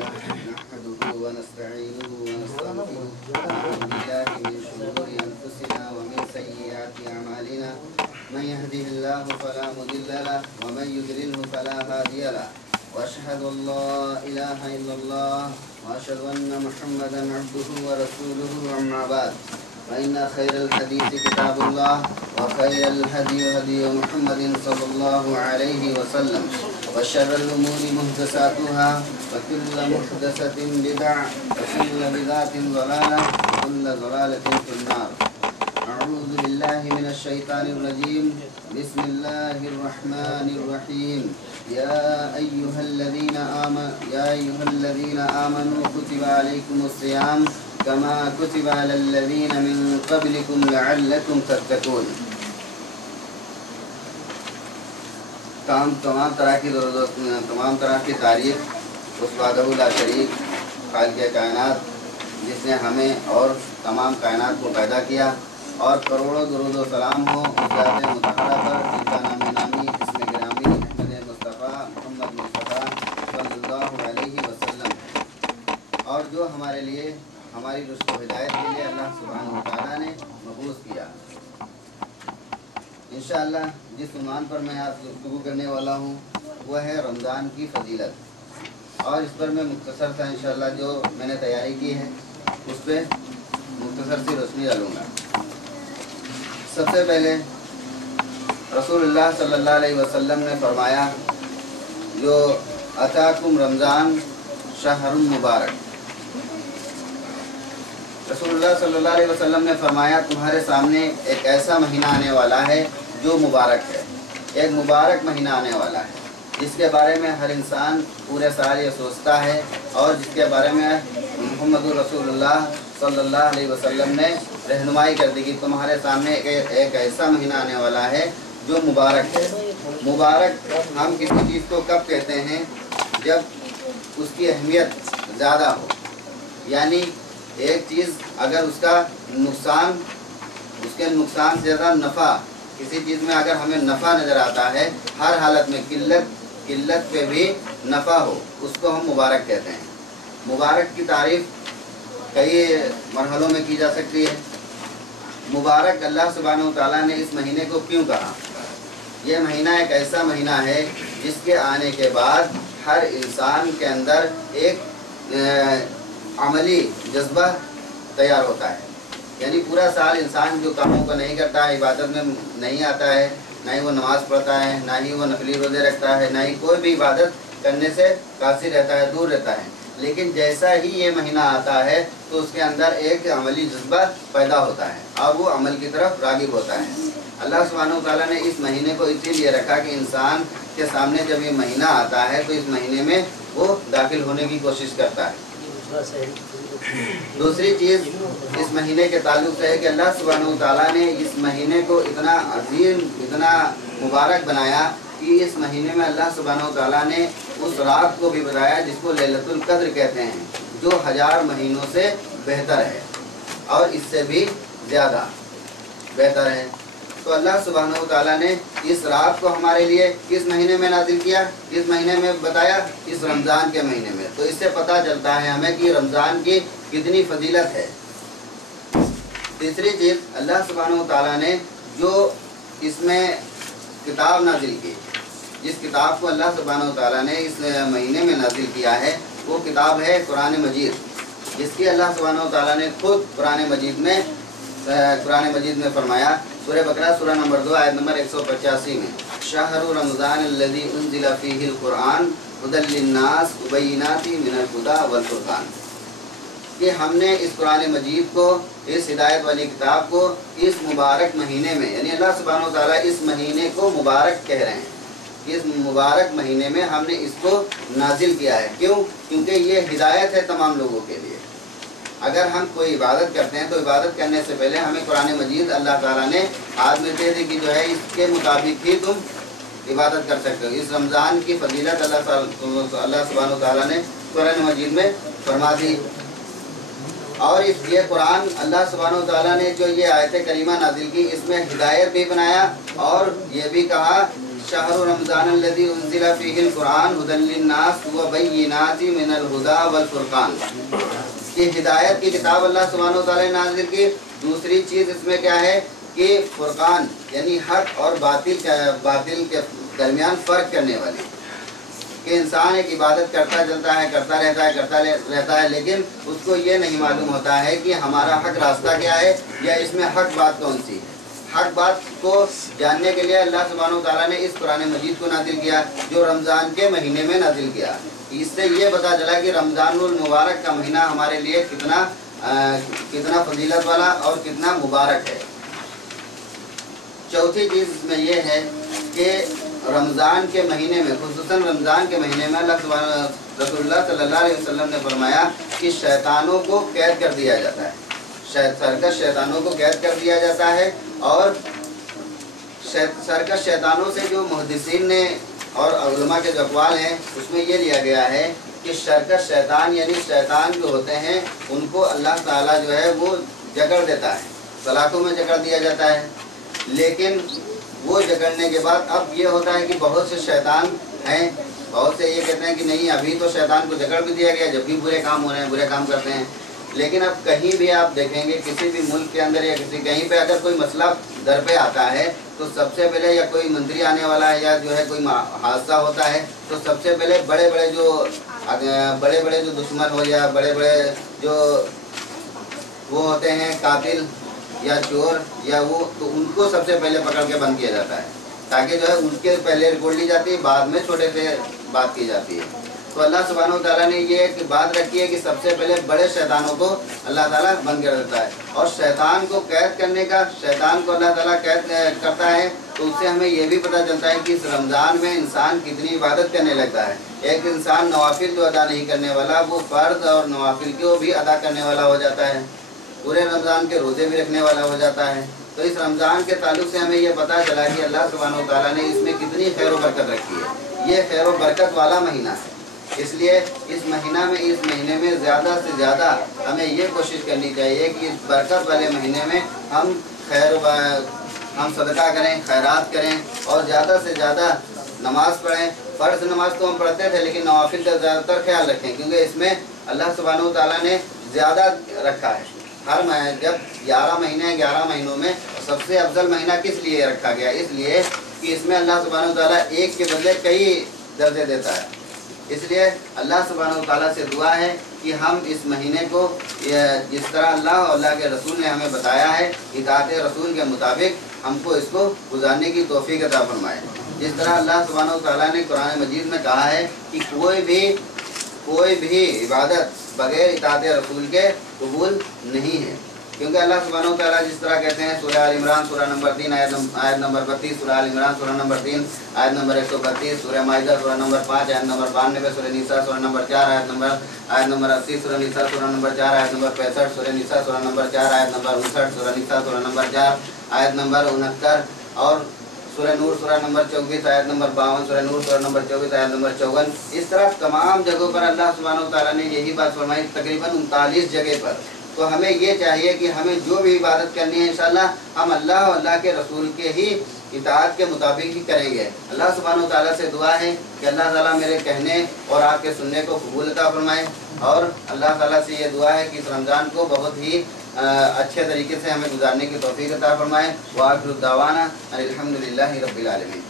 لله نحمده ونستعينه ونستغفره ونعوذ بالله من شرور أنفسنا ومن سيئات أعمالنا من يهده الله فلا مضل له ومن يضلله فلا هادي له وأشهد أن لا إله إلا الله وأشهد أن محمدا عبده ورسوله أما بعد فإن خير الحديث كتاب الله وخير الهدي هدي محمد صلى الله عليه وسلم وشر الأمور محدثاتها وكل محدثة بدعة وكل بدعة ضلالة وكل ضلالة في النار. أعوذ بالله من الشيطان الرجيم. بسم الله الرحمن الرحيم. يا أيها الذين آمنوا كتب عليكم الصيام كما كتب على الذين من قبلكم لعلكم تتقون. تمام طرح کی تعریف اس وحدہ لا شریک خالق کائنات جس نے ہمیں اور تمام کائنات کو پیدا کیا، اور کروڑوں درود و سلام ہو اس ذات مطہرہ پر جن کا نام نامی اسم گرامی احمد مصطفیٰ محمد مصطفیٰ صلی اللہ علیہ وسلم، اور جو ہمارے لیے ہماری رشد و ہدایت کے لیے اللہ سبحانہ و تعالیٰ نے مبعوث کیا. انشاءاللہ جس عنوان پر میں آج گفتگو کرنے والا ہوں وہ ہے رمضان کی فضیلت، اور اس پر میں مختصر سا انشاءاللہ جو میں نے تیاری کی ہے اس پہ مختصر سی روشنی ڈالوں گا. سب سے پہلے رسول اللہ صلی اللہ علیہ وسلم نے فرمایا جو اتاکم رمضان شہر مبارک. رسول اللہ صلی اللہ علیہ وسلم نے فرمایا تمہارے سامنے ایک ایسا مہینہ آنے والا ہے جو مبارک ہے، ایک مبارک مہینہ آنے والا ہے جس کے بارے میں ہر انسان پورے سال یہ سوچتا ہے، اور جس کے بارے میں محمد رسول اللہ صلی اللہ علیہ وسلم نے رہنمائی کر دی کہ تمہارے سامنے ایک ایسا مہینہ آنے والا ہے جو مبارک ہے. مبارک ہم کسی چیز کو کب کہتے ہیں؟ جب اس کی اہمیت زیادہ ہو، یعنی ایک چیز اگر اس کے نقصان سے زیادہ نفع، کسی چیز میں اگر ہمیں نفع نظر آتا ہے ہر حالت میں قلت پہ بھی نفع ہو، اس کو ہم مبارک کہتے ہیں. مبارک کی تعریف کئی مرحلوں میں کی جا سکتی ہے. مبارک اللہ سبحانہ و تعالیٰ نے اس مہینے کو کیوں کہا؟ یہ مہینہ ایک ایسا مہینہ ہے جس کے آنے کے بعد ہر انسان کے اندر ایک عملی جذبہ تیار ہوتا ہے. یعنی پورا سال انسان جو کاموں کو نہیں کرتا ہے، عبادت میں نہیں آتا ہے، نہ ہی وہ نماز پڑھتا ہے، نہ ہی وہ نفلی روزے رکھتا ہے، نہ ہی کوئی بھی عبادت کرنے سے قاصر رہتا ہے، دور رہتا ہے. لیکن جیسا ہی یہ مہینہ آتا ہے تو اس کے اندر ایک عملی جذبہ پیدا ہوتا ہے اور وہ عمل کی طرف راغب ہوتا ہے. اللہ سبحانہ و تعالیٰ نے اس مہینے کو اسی لیے رکھا کہ انسان کے سامنے جب یہ مہینہ آتا ہے تو اس مہینے میں وہ داخل ہونے کی کوشش کرتا ہے. دوسری چیز اس مہینے کے تعلق سے ہے کہ اللہ سبحانہ و تعالیٰ نے اس مہینے کو اتنا عظیم، اتنا مبارک بنایا کہ اس مہینے میں اللہ سبحانہ و تعالیٰ نے اس رات کو بھی بتایا جس کو لیلۃ القدر کہتے ہیں، جو 1000 مہینوں سے بہتر ہے اور اس سے بھی زیادہ بہتر ہے. تو اللہ سبحانہ و تعالیٰ نے اس رات کو ہمارے لیے کس مہینے میں نازل کیا؟ اس مہینے میں بتایا، اس رمضان کے مہینے میں. تو اس سے پتہ چلتا ہے ہمیں کہ رمضان کی کتنی فضیلت ہے. تیسری چیز اللہ سبحانہ و تعالیٰ نے جو اس میں کتاب نازل کی، جس کتاب کو اللہ سبحانہ و تعالیٰ نے اس مہینے میں نازل کیا ہے وہ کتاب ہے قرآن مجید، جس کی اللہ سبحانہ و تعالیٰ نے خود قرآن مجید میں فرمایا. سورہ بقرہ سورہ نمبر 2 آیت نمبر 185 میں شہر رمضان الذی انزل فیہ القرآن ھدی للناس وبینات من الھدی والفرقان، کہ ہم نے اس قرآن مجید کو، اس ہدایت والی کتاب کو اس مبارک مہینے میں، یعنی اللہ سبحانہ و تعالیٰ اس مہینے کو مبارک کہہ رہے ہیں، اس مبارک مہینے میں ہم نے اس کو نازل کیا ہے. کیوں؟ کیونکہ یہ ہدایت ہے تمام لوگوں کے لیے. اگر ہم کوئی عبادت کرتے ہیں تو عبادت کرنے سے پہلے ہمیں قرآن مجید اللہ تعالیٰ نے ہاتھ میں دے دی کہ جو ہے اس کے مطابق ہی تم عبادت کر سکتے ہو. اس رمضان کی فضیلت اللہ سبحانہ و تعالیٰ نے قرآن مجید میں فرما دی. اور اس یہ قرآن اللہ سبحانہ و تعالیٰ نے جو یہ آیت کریمہ نازل کی، اس میں ہدایت بھی بنایا اور یہ بھی کہا शहर रमज़ान अल्लज़ी उन्ज़िला फ़ीहिल कुरान हुदल लिन्नास व बय्यिनाति मिनल हुदा वल फुरक़ान, कि हिदायत की किताब अल्लाह सुब्हानहू व तआला ने नाज़िल की। दूसरी चीज़ इसमें क्या है कि फुरक़ान यानी हक और बातिल के दरमियान फ़र्क करने वाली, कि इंसान एक इबादत करता रहता है, लेकिन उसको ये नहीं मालूम होता है कि हमारा हक रास्ता क्या है या इसमें हक बात कौन सी है। हक बात को जानने के लिए अल्लाह सुब्हानहू व तआला ने इस कुरान मजीद को नाजिल किया, जो रमज़ान के महीने में नाजिल किया। इससे ये पता चला कि रमज़ानुल मुबारक का महीना हमारे लिए कितना फजीलत वाला और कितना मुबारक है। चौथी चीज़ इसमें यह है कि रमज़ान के महीने में, खुसूसन रमज़ान के महीने में रसूलुल्लाह सल्लल्लाहु अलैहि वसल्लम ने फरमाया कि शैतानों को कैद कर दिया जाता है, सरकश शैतानों को कैद कर दिया जाता है। और सरकश शैतानों से जो मुहद्दिसीन ने और उलमा के जो अक़वाल हैं उसमें ये लिया गया है कि सरकश शैतान यानी शैतान जो होते हैं उनको अल्लाह ताला जो है वो जकड़ देता है, सलाखों में जकड़ दिया जाता है। लेकिन वो जकड़ने के बाद अब ये होता है कि बहुत से शैतान हैं, बहुत से ये कहते हैं कि नहीं अभी तो शैतान को जकड़ भी दिया गया, जब भी बुरे काम हो रहे हैं, बुरे काम करते हैं। लेकिन अब कहीं भी आप देखेंगे किसी भी मुल्क के अंदर या कहीं पे अगर कोई मसला दर पे आता है तो सबसे पहले या कोई मंत्री आने वाला है या जो है कोई हादसा होता है तो सबसे पहले बड़े बड़े जो दुश्मन हो या बड़े बड़े जो वो होते हैं कातिल या चोर या वो, तो उनको सबसे पहले पकड़ के बंद किया जाता है, ताकि जो है उनके पहले रिपोर्ट ली जाती है, बाद में छोटे से बात की जाती है। तो अल्लाह सुब्हानहू व तआला ने ये एक बात रखी है कि सबसे पहले बड़े शैतानों को अल्लाह ताला बंद कर देता है। और शैतान को कैद करने का, शैतान को अल्लाह ताला कैद करता है, तो उससे हमें ये भी पता चलता है कि इस रमज़ान में इंसान कितनी इबादत करने लगता है। एक इंसान नवाफिल जो अदा नहीं करने वाला वो फ़र्ज़ और नवाफिल को भी अदा करने वाला हो जाता है, पूरे रमज़ान के रोज़े भी रखने वाला हो जाता है। तो इस रमज़ान के ताल्लुक़ से हमें ये पता चला कि अल्लाह सुब्हानहू व तआला ने इसमें कितनी खैर व बरकत रखी है। ये खैर व बरकत वाला महीना है, इसलिए इस महीने में ज़्यादा से ज़्यादा हमें ये कोशिश करनी चाहिए कि इस बरकत वाले महीने में हम सदका करें, खैरात करें और ज़्यादा से ज़्यादा नमाज़ पढ़ें। फ़र्ज़ नमाज तो हम पढ़ते थे, लेकिन नवाफिल का ज़्यादातर ख्याल रखें, क्योंकि इसमें अल्लाह सुब्हानहू व तआला ने ज़्यादा रखा है। हर जब 11 महीनों में सबसे अफजल महीना किस लिए रखा गया? इसलिए कि इसमें अल्लाह सुब्हानहू व तआला एक के बदले कई दर्जे देता है। इसलिए अल्लाह सुब्हानहू व तआला से दुआ है कि हम इस महीने को जिस तरह अल्लाह और अल्लाह के रसूल ने हमें बताया है, इताअत रसूल के मुताबिक हमको इसको गुजारने की तौफीक अता फरमाए। जिस तरह अल्लाह सुब्हानहू व तआला ने कुरान मजीद में कहा है कि कोई भी इबादत बगैर इताअत रसूल के कबूल नहीं है, क्योंकि अल्लाह सुब्हानहू व तआला जिस तरह कहते हैं सूरह आल इमरान सूरह नंबर 3 आयत नंबर 32, सूरह आल इमरान सूरह नंबर 3 आयत नंबर 132, सूरह माइदा सूरह नंबर 5 आयत नंबर 92, सूरह निसा सूरह नंबर 4 आयत नंबर 80, सूरह निसा सूरह नंबर 4 आयत नंबर 65, सूरह निसा सूरह नंबर 4 आयत नंबर 59, सूरह निसा सूरह नंबर 4 आयत नंबर 69 और सूरह नूर सूरह नंबर 24 आयत नंबर 52, सूरह नूर सूरह नंबर 24 आयत नंबर 54। इस तरह तमाम जगहों पर अल्लाह सुब्हानहू व तआला ने यही बात फरमाई, तकरीबन 39 जगह पर। तो हमें ये चाहिए कि हमें जो भी इबादत करनी है इंशाअल्लाह हम अल्लाह और अल्लाह के रसूल के ही इताअत के मुताबिक ही करेंगे। अल्लाह सुब्हानहू व तआला से दुआ है कि अल्लाह ताला मेरे कहने और आपके सुनने को कबूल अता फरमाए, और अल्लाह ताला से ये दुआ है कि इस रमज़ान को बहुत ही अच्छे तरीके से हमें गुजारने की तौफीक अता फरमाए। व आखिरु दावाना अनिल हम्दुलिल्लाहि रब्बिल आलमीन।